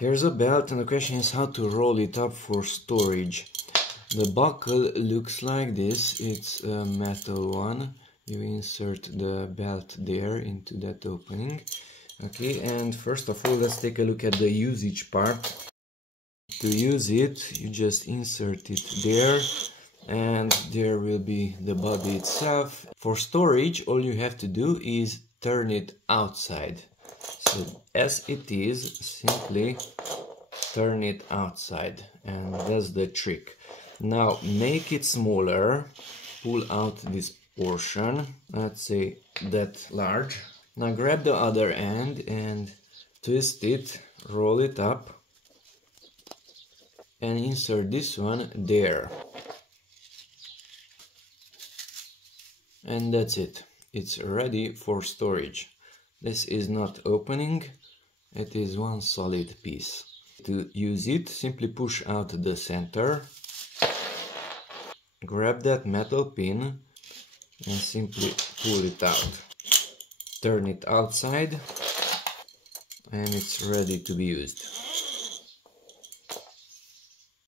Here's a belt, and the question is how to roll it up for storage. The buckle looks like this. It's a metal one. You insert the belt there into that opening. Okay, and first of all, let's take a look at the usage part. To use it, you just insert it there, and there will be the body itself. For storage, all you have to do is turn it outside. So as it is, simply turn it outside, and that's the trick. Now make it smaller, pull out this portion, let's say that large. Now grab the other end and twist it, roll it up, and insert this one there. And that's it. It's ready for storage. This is not opening, it is one solid piece. To use it, simply push out the center, grab that metal pin and simply pull it out. Turn it outside and it's ready to be used.